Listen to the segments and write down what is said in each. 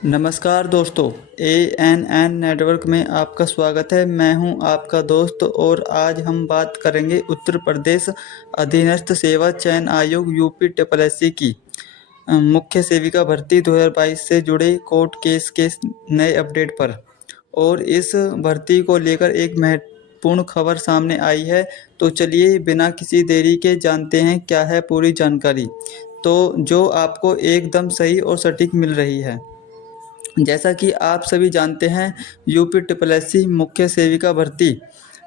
नमस्कार दोस्तों, ANN network में आपका स्वागत है। मैं हूं आपका दोस्त और आज हम बात करेंगे उत्तर प्रदेश अधीनस्थ सेवा चयन आयोग यूपी TSSC की मुख्य सेविका भर्ती 2022 से जुड़े कोर्ट केस के नए अपडेट पर। और इस भर्ती को लेकर एक महत्वपूर्ण खबर सामने आई है, तो चलिए बिना किसी देरी के जानते हैं क्या है पूरी जानकारी, तो जो आपको एकदम सही और सटीक मिल रही है। जैसा कि आप सभी जानते हैं, यूपी TSSC मुख्य सेविका भर्ती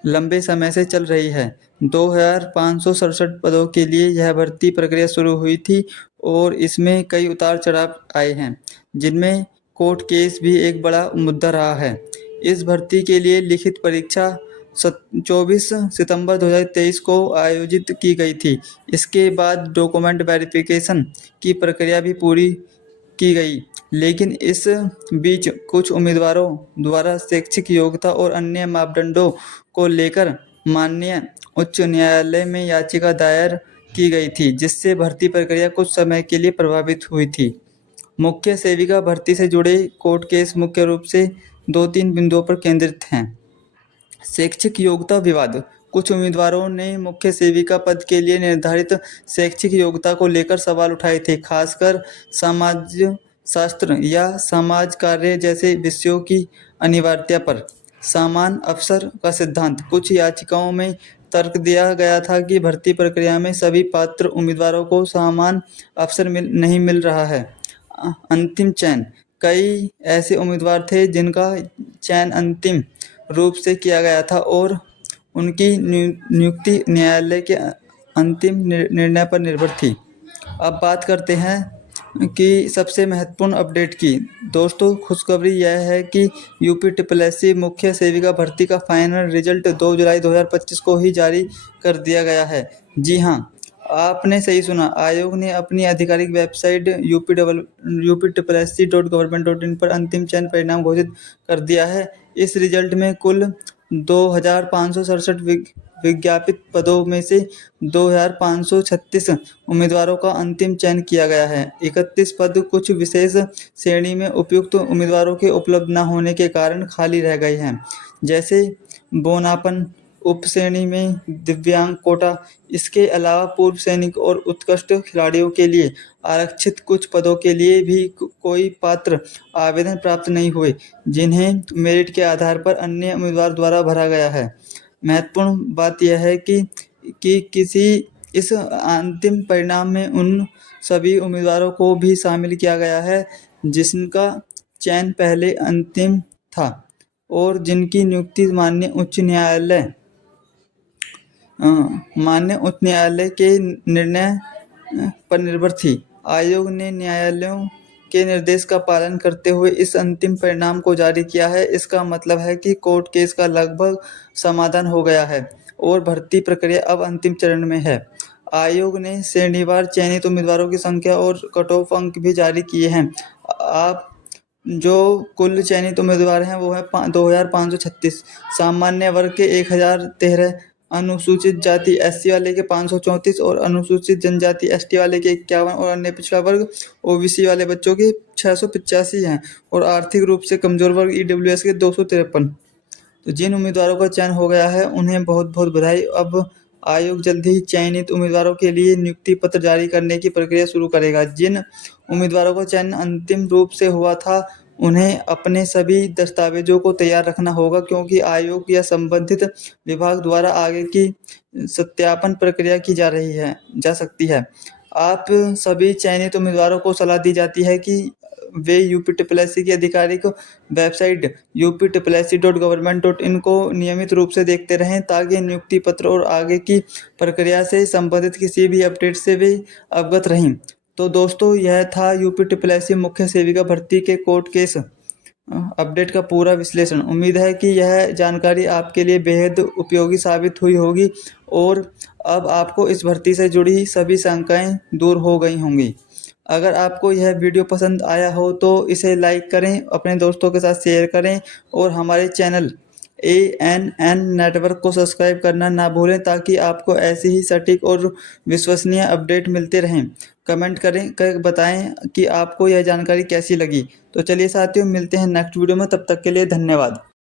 लंबे समय से चल रही है। 2567 पदों के लिए यह भर्ती प्रक्रिया शुरू हुई थी और इसमें कई उतार चढ़ाव आए हैं, जिनमें कोर्ट केस भी एक बड़ा मुद्दा रहा है। इस भर्ती के लिए लिखित परीक्षा 24 सितंबर 2023 को आयोजित की गई थी। इसके बाद डॉक्यूमेंट वेरिफिकेशन की प्रक्रिया भी पूरी की गई, लेकिन इस बीच कुछ उम्मीदवारों द्वारा शैक्षिक योग्यता और अन्य मापदंडों को लेकर माननीय उच्च न्यायालय में याचिका दायर की गई थी, जिससे भर्ती प्रक्रिया कुछ समय के लिए प्रभावित हुई थी। मुख्य सेविका भर्ती से जुड़े कोर्ट केस मुख्य रूप से 2-3 बिंदुओं पर केंद्रित हैं। शैक्षिक योग्यता विवाद। कुछ उम्मीदवारों ने मुख्य सेविका पद के लिए निर्धारित शैक्षिक योग्यता को लेकर सवाल उठाए थे, खासकर समाजशास्त्र या समाज कार्य जैसे विषयों की अनिवार्यता पर। समान अवसर का सिद्धांत। कुछ याचिकाओं में तर्क दिया गया था कि भर्ती प्रक्रिया में सभी पात्र उम्मीदवारों को समान अवसर नहीं मिल रहा है। अंतिम चयन। कई ऐसे उम्मीदवार थे जिनका चयन अंतिम रूप से किया गया था और उनकी नियुक्ति न्यायालय के अंतिम निर्णय पर निर्भर थी। अब बात करते हैं कि सबसे महत्वपूर्ण अपडेट की। दोस्तों, खुशखबरी यह है कि यूपी TSSC मुख्य सेविका भर्ती का फाइनल रिजल्ट 2 जुलाई 2025 को ही जारी कर दिया गया है। जी हाँ, आपने सही सुना। आयोग ने अपनी आधिकारिक वेबसाइट upTSSC.government.in पर अंतिम चयन परिणाम घोषित कर दिया है। इस रिजल्ट में कुल 2567 विज्ञापित पदों में से 2536 उम्मीदवारों का अंतिम चयन किया गया है। 31 पद कुछ विशेष श्रेणी में उपयुक्त उम्मीदवारों के उपलब्ध न होने के कारण खाली रह गए हैं, जैसे बौनापन उप श्रेणी में दिव्यांग कोटा। इसके अलावा पूर्व सैनिक और उत्कृष्ट खिलाड़ियों के लिए आरक्षित कुछ पदों के लिए भी कोई पात्र आवेदन प्राप्त नहीं हुए, जिन्हें मेरिट के आधार पर अन्य उम्मीदवार द्वारा भरा गया है। महत्वपूर्ण बात यह है कि इस अंतिम परिणाम में उन सभी उम्मीदवारों को भी शामिल किया गया है जिनका चयन पहले अंतिम था और जिनकी नियुक्ति माननीय उच्च न्यायालय के निर्णय पर निर्भर थी। आयोग ने न्यायालयों के निर्देश का पालन करते हुए इस अंतिम परिणाम को जारी किया है। इसका मतलब है कि कोर्ट केस का लगभग समाधान हो गया है और भर्ती प्रक्रिया अब अंतिम चरण में है। आयोग ने श्रेणीवार चयनित उम्मीदवारों की संख्या और कट ऑफ अंक भी जारी किए हैं। आप जो कुल चयनित उम्मीदवार हैं वो है 2536, सामान्य वर्ग के 1013, अनुसूचित जाति SC वाले के 534 और अनुसूचित जनजाति ST वाले के 51 और अन्य पिछड़ा वर्ग OBC वाले बच्चों के 685 हैं और आर्थिक रूप से कमजोर वर्ग EWS के 253। तो जिन उम्मीदवारों का चयन हो गया है उन्हें बहुत बहुत बधाई। अब आयोग जल्द ही चयनित उम्मीदवारों के लिए नियुक्ति पत्र जारी करने की प्रक्रिया शुरू करेगा। जिन उम्मीदवारों का चयन अंतिम रूप से हुआ था उन्हें अपने सभी दस्तावेजों को तैयार रखना होगा, क्योंकि आयोग या संबंधित विभाग द्वारा आगे की सत्यापन प्रक्रिया की जा सकती है। आप सभी चयनित उम्मीदवारों को सलाह दी जाती है कि वे यूपी TSSC की आधिकारिक वेबसाइट upTSSC.government.in को नियमित रूप से देखते रहें, ताकि नियुक्ति पत्र और आगे की प्रक्रिया से संबंधित किसी भी अपडेट से वे अवगत रहें। तो दोस्तों, यह था यूपी TSSC मुख्य सेविका भर्ती के कोर्ट केस अपडेट का पूरा विश्लेषण। उम्मीद है कि यह जानकारी आपके लिए बेहद उपयोगी साबित हुई होगी और अब आपको इस भर्ती से जुड़ी सभी शंकाएं दूर हो गई होंगी। अगर आपको यह वीडियो पसंद आया हो तो इसे लाइक करें, अपने दोस्तों के साथ शेयर करें और हमारे चैनल ANN नेटवर्क को सब्सक्राइब करना ना भूलें, ताकि आपको ऐसी ही सटीक और विश्वसनीय अपडेट मिलते रहें। कमेंट करें कर बताएं कि आपको यह जानकारी कैसी लगी। तो चलिए साथियों, मिलते हैं नेक्स्ट वीडियो में, तब तक के लिए धन्यवाद।